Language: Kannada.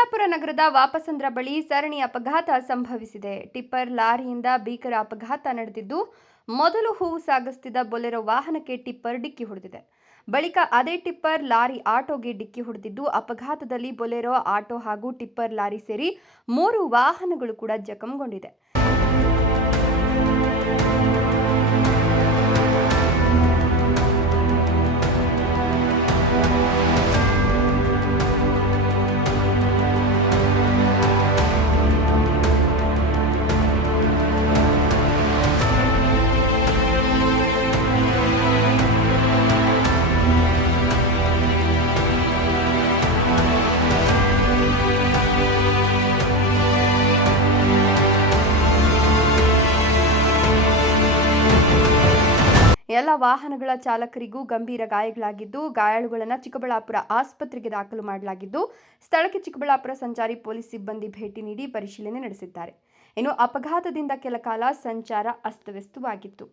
ಚಿಕ್ಕಬಳ್ಳಾಪುರ ನಗರದ ವಾಪಸಂದ್ರ ಬಳಿ ಸರಣಿ ಅಪಘಾತ ಸಂಭವಿಸಿದೆ. ಟಿಪ್ಪರ್ ಲಾರಿಯಿಂದ ಭೀಕರ ಅಪಘಾತ ನಡೆದಿದ್ದು, ಮೊದಲು ಹೂವು ಸಾಗಿಸುತ್ತಿದ್ದ ಬೊಲೆರೋ ವಾಹನಕ್ಕೆ ಟಿಪ್ಪರ್ ಡಿಕ್ಕಿ ಹೊಡೆದಿದೆ. ಬಳಿಕ ಅದೇ ಟಿಪ್ಪರ್ ಲಾರಿ ಆಟೋಗೆ ಡಿಕ್ಕಿ ಹೊಡೆದಿದ್ದು, ಅಪಘಾತದಲ್ಲಿ ಬೊಲೆರೋ, ಆಟೋ ಹಾಗೂ ಟಿಪ್ಪರ್ ಲಾರಿ ಸೇರಿ 3 ವಾಹನಗಳು ಕೂಡ ಜಖಂಗೊಂಡಿದೆ. ಎಲ್ಲ ವಾಹನಗಳ ಚಾಲಕರಿಗೂ ಗಂಭೀರ ಗಾಯಗಳಾಗಿದ್ದು, ಗಾಯಾಳುಗಳನ್ನು ಚಿಕ್ಕಬಳ್ಳಾಪುರ ಆಸ್ಪತ್ರೆಗೆ ದಾಖಲು ಮಾಡಲಾಗಿದ್ದು, ಸ್ಥಳಕ್ಕೆ ಚಿಕ್ಕಬಳ್ಳಾಪುರ ಸಂಚಾರಿ ಪೊಲೀಸ್ ಸಿಬ್ಬಂದಿ ಭೇಟಿ ನೀಡಿ ಪರಿಶೀಲನೆ ನಡೆಸಿದ್ದಾರೆ. ಇನ್ನು ಅಪಘಾತದಿಂದ ಕೆಲ ಕಾಲ ಸಂಚಾರ ಅಸ್ತವ್ಯಸ್ತವಾಗಿತ್ತು.